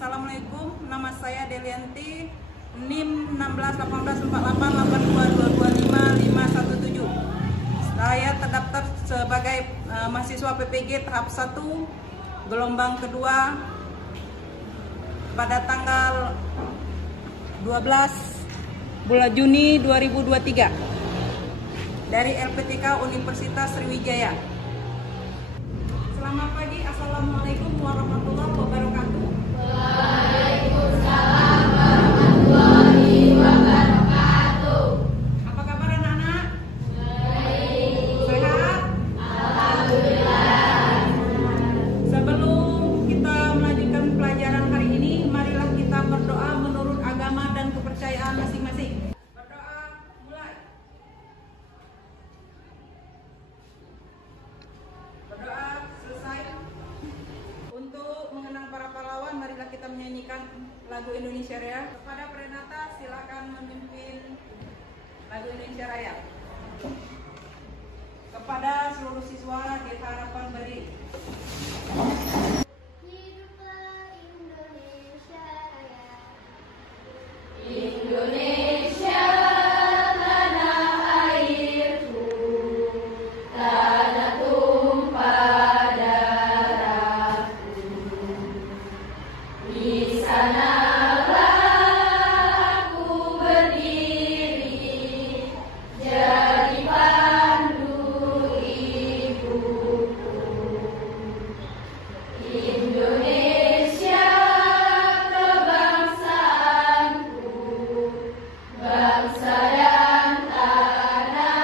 Assalamualaikum, nama saya Delianti, NIM 16184882225517. Saya terdaftar sebagai mahasiswa PPG tahap 1 gelombang kedua pada tanggal 12 bulan Juni 2023 dari LPTK Universitas Sriwijaya. Selamat pagi, Assalamualaikum warahmatullahi wabarakatuh. Waalaikumsalam warahmatullahi wabarakatuh. Apa kabar anak-anak? Baik. Sehat? Alhamdulillah. Sebelum kita melanjutkan pelajaran hari ini, marilah kita berdoa menurut agama dan kepercayaan masing-masing. Berdoa, mulai. Berdoa selesai. Untuk mengenang para pahlawan, marilah kita menyanyikan lagu Indonesia Raya. Kepada Prenata, silakan memimpin lagu Indonesia Raya. Kepada seluruh siswa, kita harapkan beri. Hiduplah Indonesia Raya. Indonesia tanah airku, tanah tumpah darahku. Di sanalah aku berdiri, jadi pandu ibuku. Indonesia kebangsaanku, bangsa dan tanah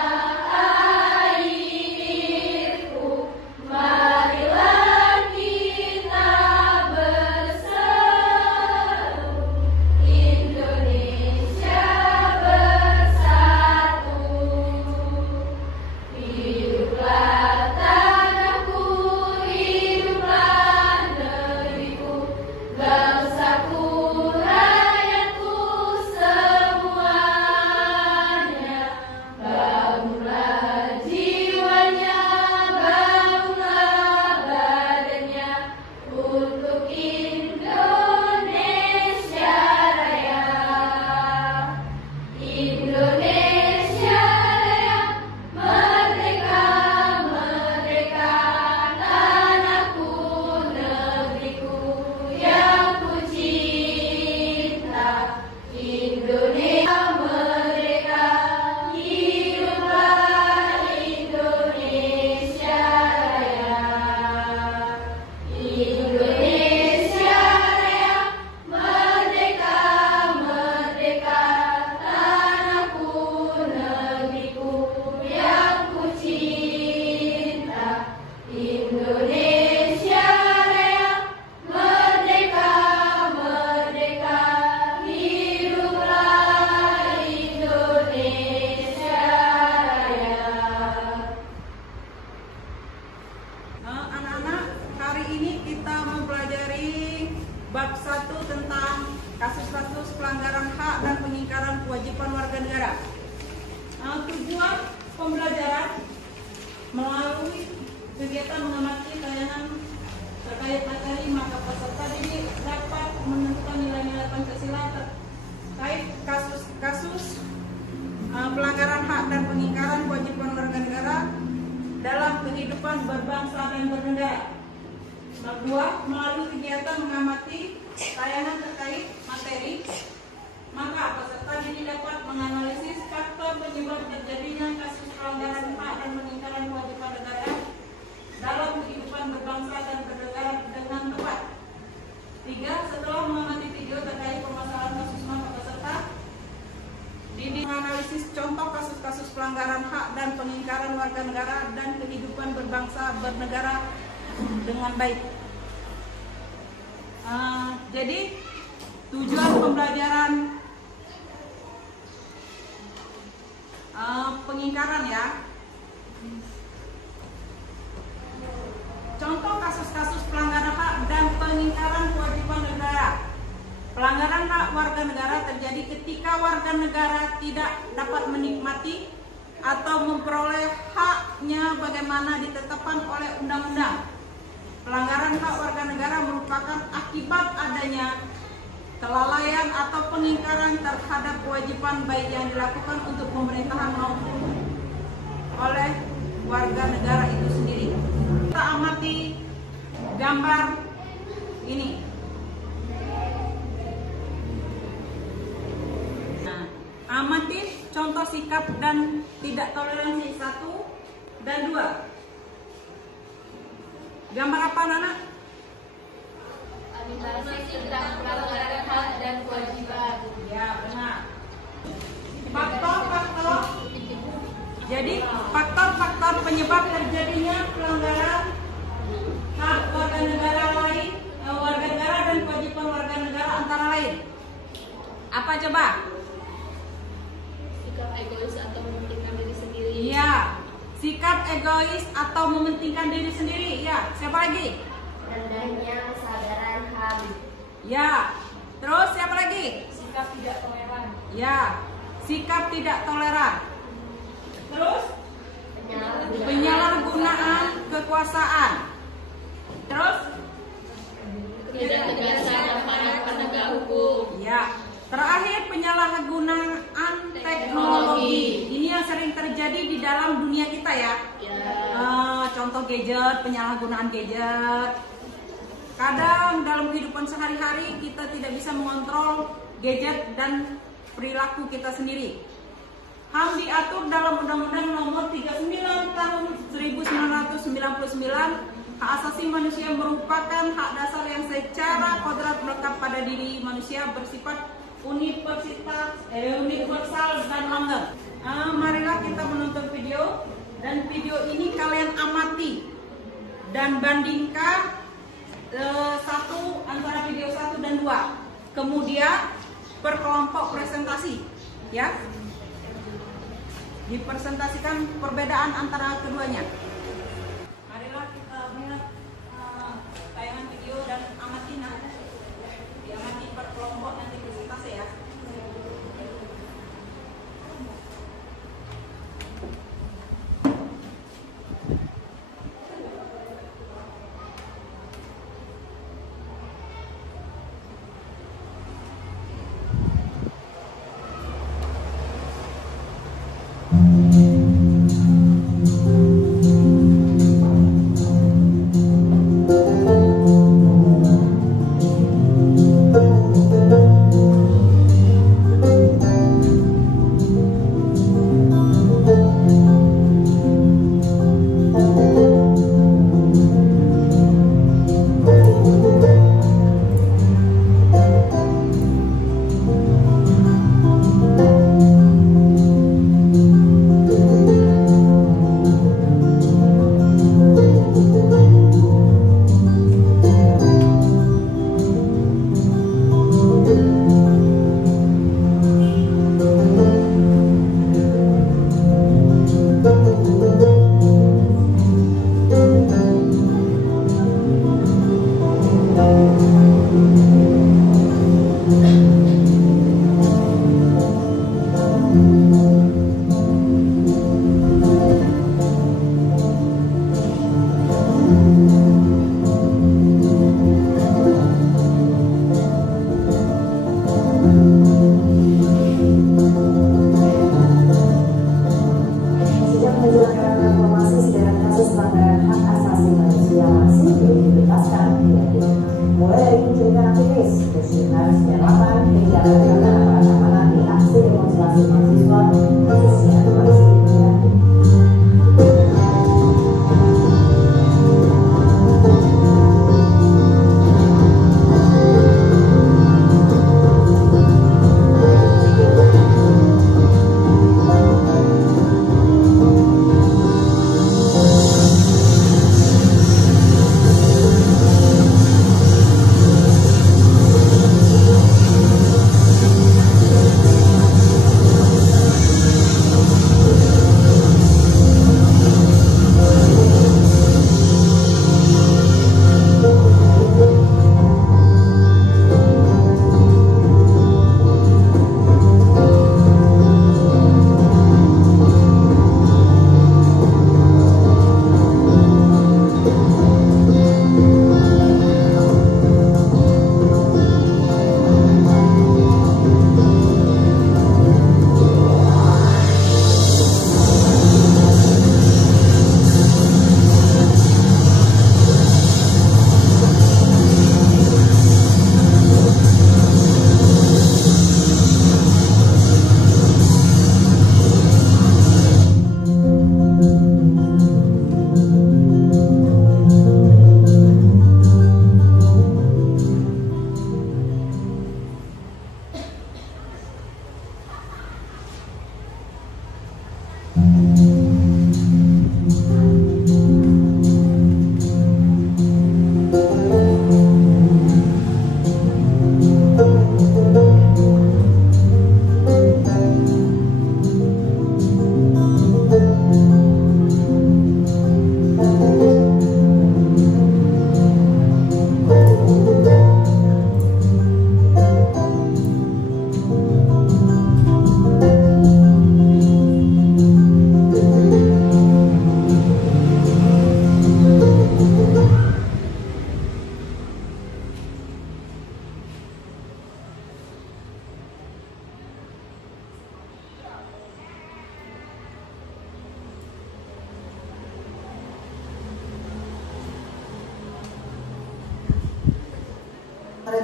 airku. Marilah kita berseru, Indonesia bersatu. Hiduplah tanahku, hiduplah negeriku, bangsaku, rakyatku semuanya. Bangunlah jiwanya, bangunlah badannya untuk Indonesia Raya. Indonesia Raya, merdeka, merdeka, tanahku, negeriku yang ku cinta. Indonesia merdeka, hiduplah Indonesia Raya. Indonesia Raya, merdeka, merdeka, tanahku, negeriku yang ku cinta. Indonesia Raya, merdeka, merdeka, hiduplah Indonesia Raya. Anak-anak, hari ini kita mempelajari bab 1 tentang kasus-kasus pelanggaran hak dan pengingkaran kewajiban warga negara. Tujuan pembelajaran melalui kegiatan mengamati tayangan terkait materi, maka peserta didik dapat menentukan nilai-nilai Pancasila terkait kasus-kasus pelanggaran hak dan pengingkaran kewajiban warga negara dalam kehidupan berbangsa dan bernegara. Bab 2, melalui kegiatan mengamati tayangan terkait materi, maka peserta didik dapat menganalisis faktor penyebab terjadinya kasus pelanggaran hak dan pengingkaran kewajiban negara dalam kehidupan berbangsa dan bernegara dengan tepat. 3, setelah mengamati video terkait permasalahan kasus, maka peserta didik menganalisis contoh kasus-kasus pelanggaran hak dan pengingkaran warga negara dan kehidupan berbangsa bernegara dengan baik. Jadi tujuan pembelajaran pengingkaran ya. Contoh kasus-kasus pelanggaran hak dan pengingkaran kewajiban negara. Pelanggaran hak warga negara terjadi ketika warga negara tidak dapat menikmati atau memperoleh haknya bagaimana ditetapkan oleh undang-undang. pelanggaran hak warga negara merupakan akibat adanya kelalaian atau pengingkaran terhadap kewajiban baik yang dilakukan untuk pemerintahan maupun oleh warga negara itu sendiri. Kita amati gambar ini. Nah, amati contoh sikap dan tidak toleransi 1 dan 2. Gambar apa, Nana? Animasi tentang pelanggaran hak dan kewajiban. Ya, benar. Faktor-faktor. Jadi, faktor-faktor penyebab terjadinya pelanggaran hak warga negara lain, warga negara dan kewajiban warga negara antara lain. Apa coba? Sikap egois atau mementingkan diri sendiri. Iya. Sikap egois atau mementingkan diri sendiri. Ya, siapa lagi? Rendahnya kesadaran HAM. Ya. Terus siapa lagi? Sikap tidak toleran. Ya. Sikap tidak toleran. Terus penyalahgunaan kekuasaan. Terus Tidak tegasan aparat penegak hukum. ya. Terakhir penyalahgunaan teknologi. Ini yang sering terjadi di dalam dunia kita ya. Contoh gadget, penyalahgunaan gadget. Kadang dalam kehidupan sehari-hari kita tidak bisa mengontrol gadget dan perilaku kita sendiri. HAM diatur dalam Undang-Undang Nomor 39 Tahun 1999. Hak asasi manusia merupakan hak dasar yang secara kodrat melekat pada diri manusia, bersifat universal dan langgeng. Marilah kita menonton video, dan video ini kalian amati dan bandingkan antara video 1 dan 2. Kemudian per kelompok presentasi, ya. Dipresentasikan perbedaan antara keduanya. Marilah kita melihat tayangan video dan amati nanti. Diamati per kelompok nanti presentasi ya.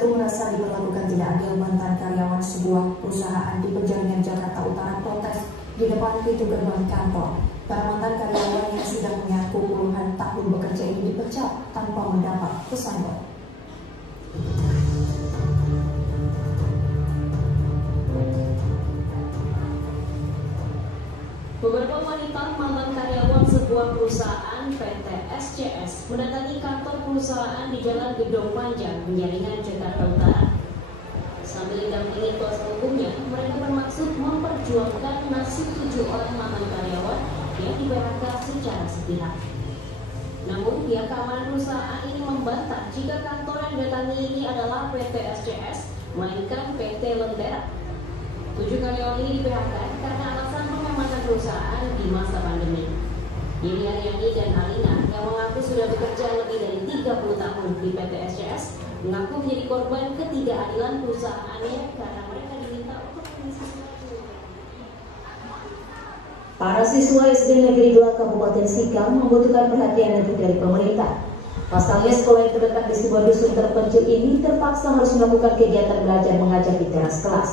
itu merasa diperlakukan tidak adil. Mantan karyawan sebuah perusahaan di Penjaringan, Jakarta Utara protes di depan pintu gerbang kantor. Para mantan karyawan yang sudah mengaku puluhan tahun bekerja ini dipecat tanpa mendapat pesangon. Beberapa wanita mantan karyawan sebuah perusahaan PT SCS mendatangi kantor perusahaan di Jalan Gedong Panjang, Penjaringan, Jakarta Utara. Sambil didampingi kuasa hukumnya, mereka bermaksud memperjuangkan nasib 7 orang mantan karyawan yang di-PHK secara sepihak. Namun, pihak keamanan perusahaan ini membantah jika kantor yang didatangi ini adalah PT SCS, melainkan PT Lentera. 7 karyawan ini di-PHK karena alasan penghematan perusahaan di masa pandemi. Yeni Aryani dan Alina yang mengaku sudah bekerja lebih dari 30 tahun di PT SCS mengaku menjadi korban ketidakadilan perusahaannya karena mereka diminta untuk mengisi suatu. Para siswa SD Negeri 2 Kabupaten Sikam membutuhkan perhatian lebih dari pemerintah. Pasalnya sekolah yang terletak di sebuah dusun terpencil ini terpaksa harus melakukan kegiatan belajar mengajar di teras kelas.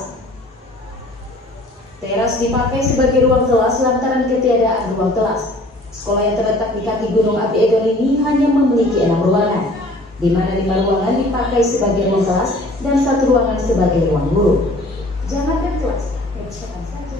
Teras dipakai sebagai ruang kelas lantaran ketiadaan ruang kelas. Sekolah yang terletak di kaki Gunung Api Egon ini hanya memiliki 6 ruangan, di mana 5 ruangan dipakai sebagai ruang kelas dan 1 ruangan sebagai ruang guru. Jangankan kelas, percakapan saja.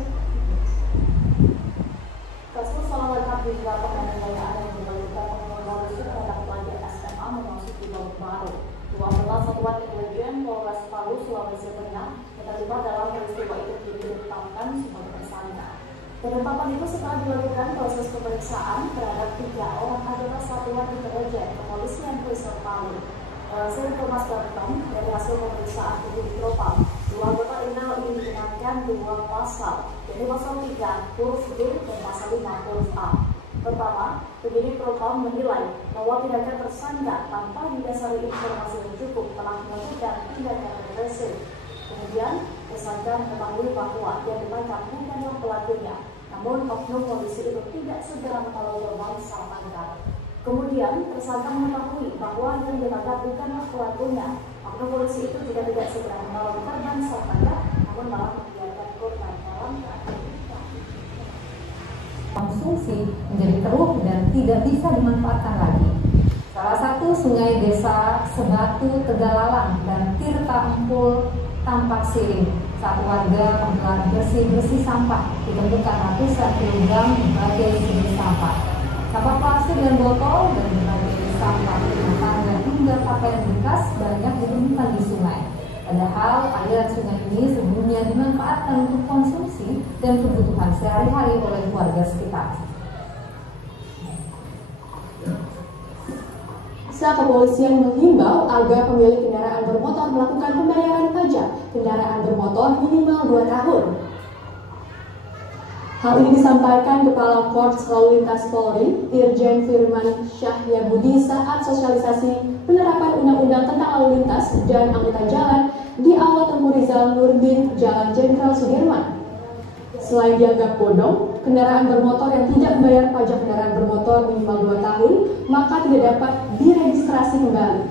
Kasus soal lengkap juga penganiayaan yang dilakukan pengelola terhadap pelajar SMA memasuki babak baru. 12 satuan intelijen Polres Palu, Sulawesi Tengah terlibat dalam peristiwa itu ditetapkan sebagai tersangka. Penetapan itu setelah dilakukan proses pemeriksaan terhadap 3 orang anggota satuan intelijen kepolisian Polres Palu. Informasi.com dari hasil pemeriksaan tubuh propam, 2 anggota kriminal ini dikenakan 2 pasal, yaitu pasal 3 huruf D dan pasal 5 huruf A. Pertama, penyidik propam menilai bahwa tindakan tersangka tanpa didasari informasi yang cukup telah melakukan tindakan represif. Kemudian, tersangka mengetahui bahwa yang ditangkap bukanlah pelakunya, namun oknum polisi itu tidak segera menolong korban saat tangkap. Kemudian, tersangka mengetahui bahwa yang ditangkap bukanlah pelakunya, oknum polisi itu tidak segera menolong korban saat tangkap, namun malah membiarkan korban dalam keadaan konsumsi menjadi keruh dan tidak bisa dimanfaatkan lagi. Salah satu sungai desa Sebatu Tegalalang dan Tirta Empul tampak siring saat warga menggelar bersih-bersih sampah ditemukan ratusan kilogram berbagai jenis sampah. Sampah plastik dan botol dan berbagai sampah rumah tangga hingga pakaian bekas banyak ditemukan di sungai. Padahal aliran sungai ini sebelumnya dimanfaatkan untuk konsumsi dan kebutuhan sehari-hari oleh warga sekitar. Kepolisian menghimbau agar pemilik kendaraan bermotor melakukan pembayaran pajak kendaraan bermotor minimal 2 tahun. Hal ini disampaikan Kepala Korps Lalu Lintas Polri, Irjen Firman Syahyabudi saat sosialisasi penerapan Undang-Undang tentang Lalu Lintas dan Angkutan Jalan di Aula Tengku Rizal Nurdin, Jalan Jenderal Sudirman. Selain dianggap bodong, kendaraan bermotor yang tidak membayar pajak kendaraan bermotor minimal 2 tahun, maka tidak dapat diregistrasi kembali.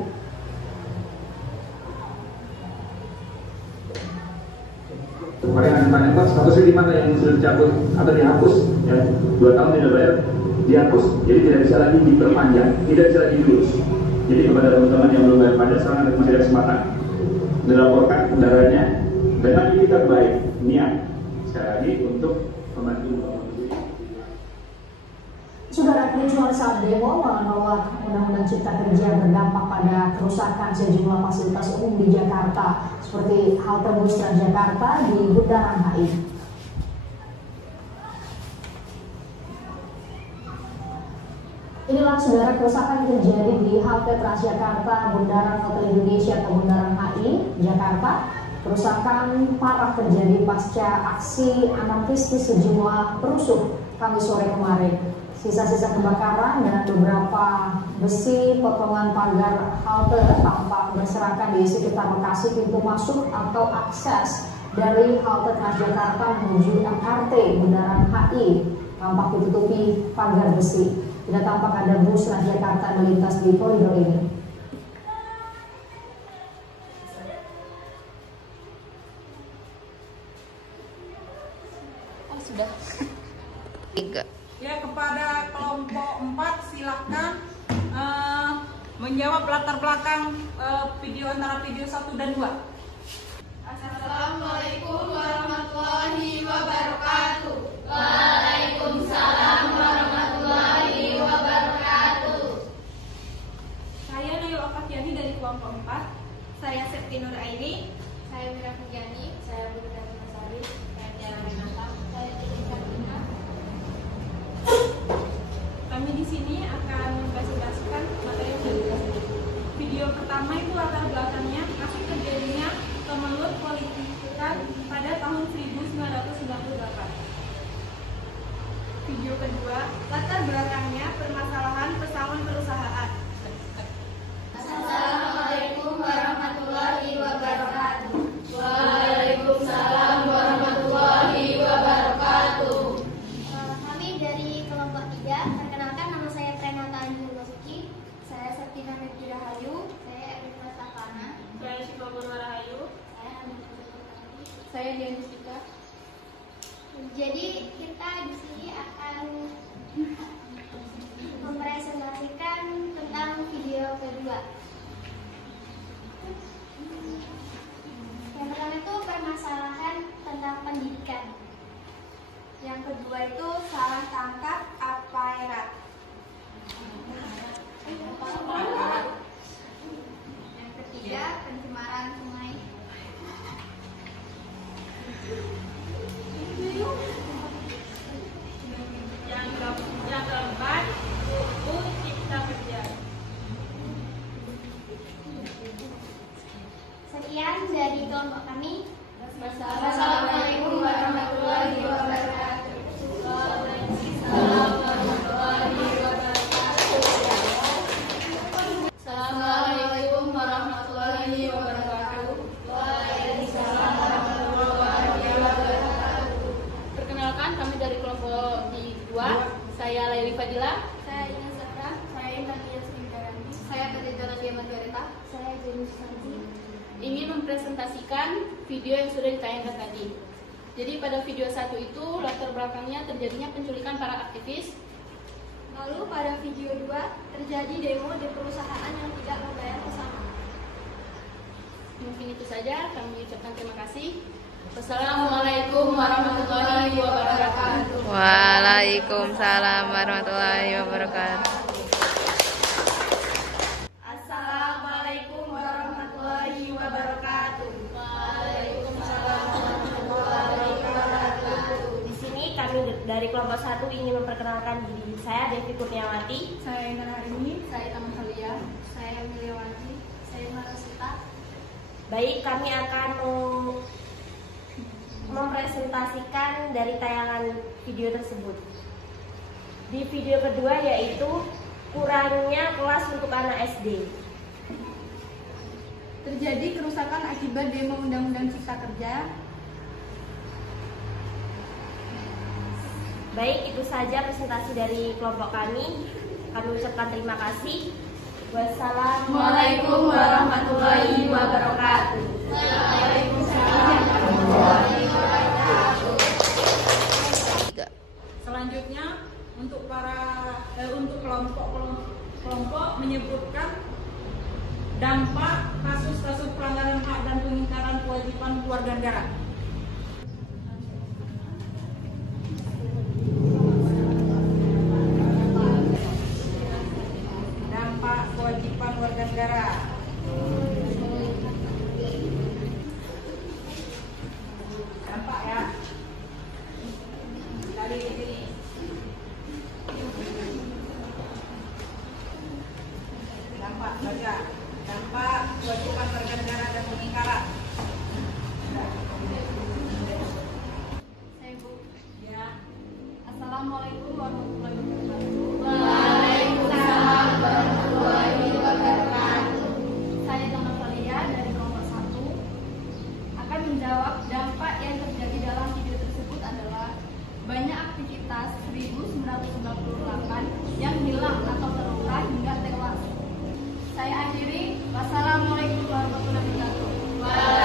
Kemarin ada tanya, Pak, statusnya di mana yang sudah dicabut atau dihapus? Ya, 2 tahun tidak bayar, dihapus. Jadi tidak bisa lagi diperpanjang, tidak bisa lagi dilurus. Jadi kepada teman-teman yang belum bayar pajak, sekarang masih ada kesempatan dilaporkan kendaraannya dengan kita baik niat sekali lagi untuk membantu. Saudara, kericuhan saat demo menolak Undang-Undang Cipta Kerja berdampak pada kerusakan sejumlah fasilitas umum di Jakarta, seperti halte bus Transjakarta di Bundaran HI. Inilah saudara kerusakan yang terjadi di halte Transjakarta, Bundaran Hotel Indonesia atau Bundaran HI, Jakarta. Kerusakan parah terjadi pasca aksi anarkistis sejumlah perusuh Kamis sore kemarin. Sisa-sisa kebakaran dan beberapa besi potongan pagar halte tampak berserakan di sekitar lokasi pintu masuk atau akses dari halte Transjakarta menuju MRT Bundaran HI. Tampak ditutupi pagar besi. Tidak tampak ada bus Transjakarta melintas di koridor ini. menjawab latar belakang video antara video 1 dan 2. Assalamualaikum warahmatullahi wabarakatuh. Waalaikumsalam warahmatullahi wabarakatuh. Saya Nayul Afafiani dari kelompok 4. Saya Septi Nur Aini. Saya Mira Fujiani. Saya Bunda Masari. Saya Tiara Renata. Saya Titi Karina. Kami di sini akan mempresentasikan materi yang sudah dikasih. Video pertama itu latar belakangnya kasus terjadinya Kemenlut Politika pada tahun 1998. Video kedua, latar belakangnya permasalahan pesangon perusahaan. Assalamualaikum warahmatullahi wabarakatuh. Waalaikumsalam warahmatullahi wabarakatuh. Kami dari kelompok 3, perkenalkan nama saya Renata Anjur Basuki. Saya Septina Mekti Rahayu. Saya Erika Takana. Saya Syifa Rahayu. Saya Dian Jessica. Jadi kita di sini akan mempresentasikan tentang video kedua. Yang pertama itu permasalahan tentang pendidikan. Yang kedua itu salah tangkap aparat. Yang ketiga pencemaran sungai. Yang keempat, buku cipta kerja. Sekian dari kelompok kami. Wassalamualaikum warahmatullahi wabarakatuh. Waalaikumsalam warahmatullahi wabarakatuh. Assalamualaikum warahmatullahi wabarakatuh. Waalaikumsalam warahmatullahi wabarakatuh. Perkenalkan, kami dari kelompok 2. Saya Laili Fadila. Saya Ina Zahra. Saya Intan Yasmin Dayanti. Saya Petitana Dia Margareta. Saya Jenny Susanti. Ingin mempresentasikan video yang sudah ditayangkan tadi. Jadi pada video 1 itu latar belakangnya terjadinya penculikan para aktivis. Lalu pada video 2 terjadi demo di perusahaan yang tidak membayar pesangon. Mungkin itu saja, kami ucapkan terima kasih. Wassalamualaikum warahmatullahi wabarakatuh. Waalaikumsalam warahmatullahi wabarakatuh. Assalamualaikum warahmatullahi wabarakatuh. Waalaikumsalam warahmatullahi wabarakatuh. Di sini kami dari kelompok 1 ingin memperkenalkan diri saya, Devi Kurniawati. Saya Intan Harini. Saya Taman Halia. Saya Miliawati. Saya Marasita. Baik, kami akan mempresentasikan dari tayangan video tersebut. Di video kedua yaitu kurangnya kelas untuk anak SD. Terjadi kerusakan akibat demo Undang-Undang Cipta Kerja. Baik, itu saja presentasi dari kelompok kami. Kami ucapkan terima kasih. Wassalamualaikum warahmatullahi wabarakatuh. Waalaikumsalam warahmatullahi wabarakatuh. Selanjutnya untuk kelompok menyebutkan dampak kasus-kasus pelanggaran hak dan pengingkaran kewajiban keluarga negara. Dampak kewajiban warga negara. Dampak ya. Dari sini. Dampak baca. Dampak kewajiban warga negara dan pengingkaran. Saya Bu. Ya. Assalamualaikum warahmatullahi wabarakatuh. Waalaikumsalam warahmatullahi wabarakatuh. Saya Taman Halia dari kelompok 1 akan menjawab dampak yang terjadi dalam video tersebut adalah banyak aktivitas 1998 yang hilang atau terurai hingga tewas. Saya akhiri. Wassalamualaikum warahmatullahi wabarakatuh.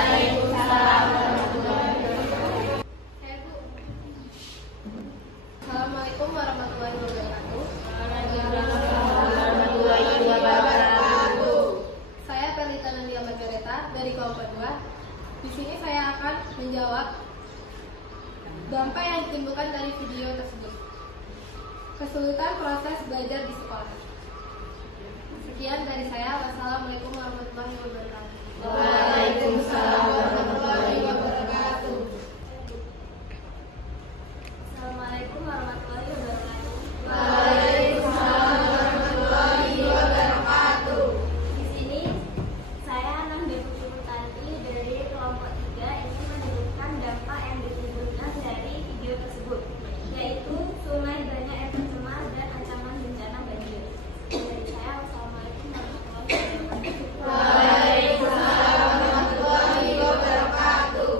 menjawab dampak yang ditimbulkan dari video tersebut. Kesulitan proses belajar di sekolah. Sekian dari saya. Wassalamualaikum warahmatullahi wabarakatuh. Waalaikumsalam warahmatullahi wabarakatuh. Assalamualaikum warahmatullahi wabarakatuh. Waalaikumsalam warahmatullahi wabarakatuh. Di sini saya Anang Deputi Tanti dari kelompok 3 ingin menyebutkan dampak yang ditimbulkan dari video tersebut, yaitu sungai banyak air tercemar dan ancaman bencana banjir. Dari saya, wassalamualaikum warahmatullahi wabarakatuh. Waalaikumsalam warahmatullahi wabarakatuh.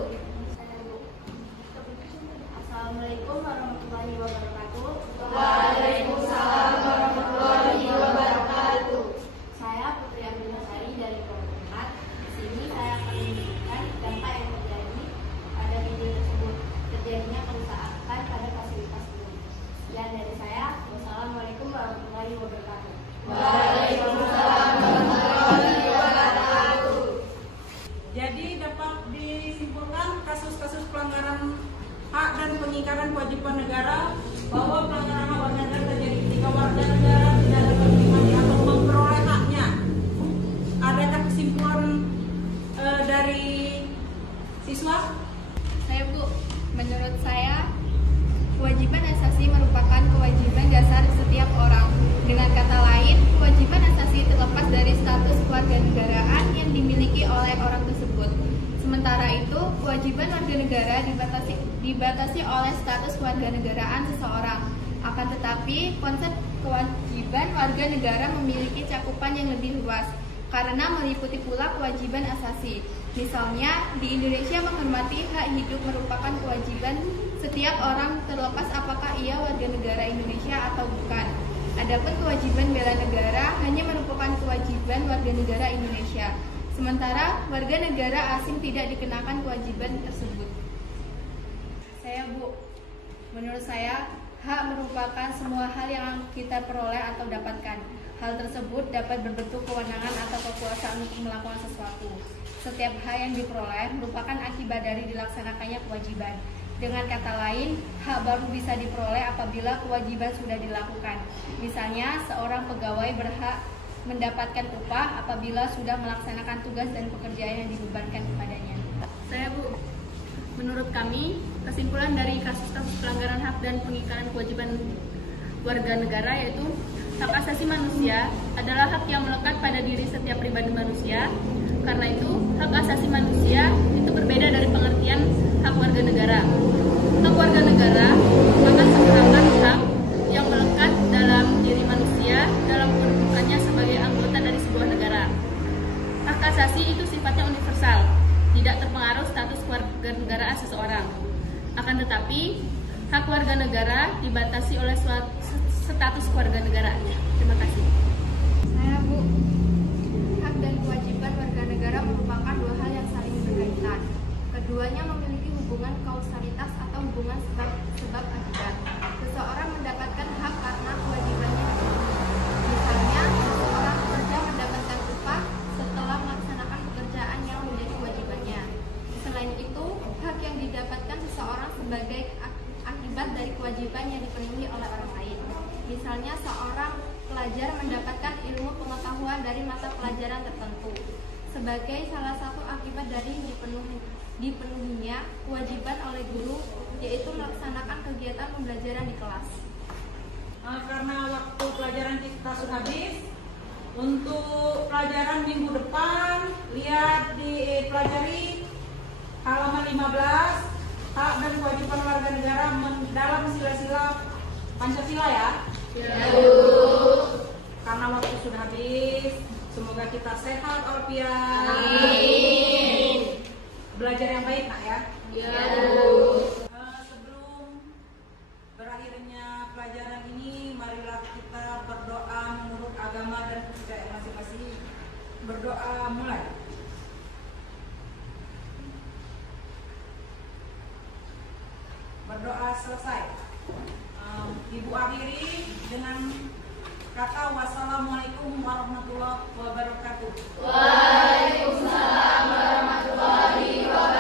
Assalamualaikum warahmatullahi wabarakatuh. Waalaikumsalam warahmatullahi wabarakatuh. Saya Putri Abdulsari dari kelompok 4. Di sini saya akan menunjukkan dampak yang terjadi pada video tersebut, terjadinya kerusakan pada fasilitas umum. Sekian dari saya. Wassalamualaikum warahmatullahi wabarakatuh. Waalaikumsalam warahmatullahi wabarakatuh. Jadi dapat disimpulkan kasus-kasus pelanggaran hak dan pengingkaran kewajiban negara bahwa pelanggaran hak warga negara terjadi ketika warga negara tidak dapat menikmati atau memperoleh haknya. Adakah kesimpulan dari siswa? Saya Bu, menurut saya kewajiban asasi merupakan kewajiban dasar setiap orang. Dengan kata lain, kewajiban asasi terlepas dari status kewarganegaraan yang dimiliki oleh orang tersebut. Sementara itu, kewajiban warga negara dibatasi oleh status kewarganegaraan seseorang. Akan tetapi, konsep kewajiban warga negara memiliki cakupan yang lebih luas karena meliputi pula kewajiban asasi. Misalnya, di Indonesia menghormati hak hidup merupakan kewajiban setiap orang terlepas apakah ia warga negara Indonesia atau bukan. Adapun kewajiban bela negara hanya merupakan kewajiban warga negara Indonesia. Sementara warga negara asing tidak dikenakan kewajiban tersebut. Saya Bu, menurut saya hak merupakan semua hal yang kita peroleh atau dapatkan. Hal tersebut dapat berbentuk kewenangan atau kekuasaan untuk melakukan sesuatu. Setiap hal yang diperoleh merupakan akibat dari dilaksanakannya kewajiban. Dengan kata lain, hak baru bisa diperoleh apabila kewajiban sudah dilakukan. Misalnya, seorang pegawai berhak mendapatkan upah apabila sudah melaksanakan tugas dan pekerjaan yang dibebankan kepadanya. Saya Bu, menurut kami, kesimpulan dari kasus-kasus pelanggaran hak dan pengingkaran kewajiban warga negara yaitu hak asasi manusia adalah hak yang melekat pada diri setiap pribadi manusia. Karena itu, hak asasi manusia itu berbeda dari pengertian hak warga negara. Hak warga negara merupakan seperangkat hak yang melekat dalam diri manusia dalam kedudukannya sebagai anggota dari sebuah negara. Hak asasi itu sifatnya universal, tidak terpengaruh status kewarganegaraan seseorang. Akan tetapi, hak warga negara dibatasi oleh status kewarganegaraannya. Terima kasih. Saya Bu, hak dan kewajiban warga negara merupakan dua hal yang saling berkaitan. Keduanya memiliki hubungan kausalitas atau hubungan sebab akibat. Seseorang mendapatkan hak karena kewajibannya dipenuhi. Misalnya, seorang pekerja mendapatkan upah setelah melaksanakan pekerjaan yang menjadi kewajibannya. Selain itu, hak yang didapatkan seseorang sebagai akibat dari kewajiban yang dipenuhi oleh orang lain. Misalnya, seorang pelajar mendapatkan ilmu pengetahuan dari mata pelajaran tertentu. Sebagai salah satu akibat dari dipenuhinya kewajiban oleh guru, yaitu melaksanakan kegiatan pembelajaran di kelas. Karena waktu pelajaran kita sudah habis, untuk pelajaran minggu depan, lihat pelajari halaman 15, hak dan kewajiban warga negara dalam sila-sila Pancasila ya. Karena waktu sudah habis, semoga kita sehat walafiat. Amin. Belajar yang baik nak ya. Sebelum berakhirnya pelajaran ini, marilah kita berdoa menurut agama dan kepercayaan masing-masing. Berdoa mulai. Berdoa selesai. Ibu akhiri dengan kata wassalamualaikum warahmatullahi wabarakatuh. Waalaikumsalam warahmatullahi wabarakatuh.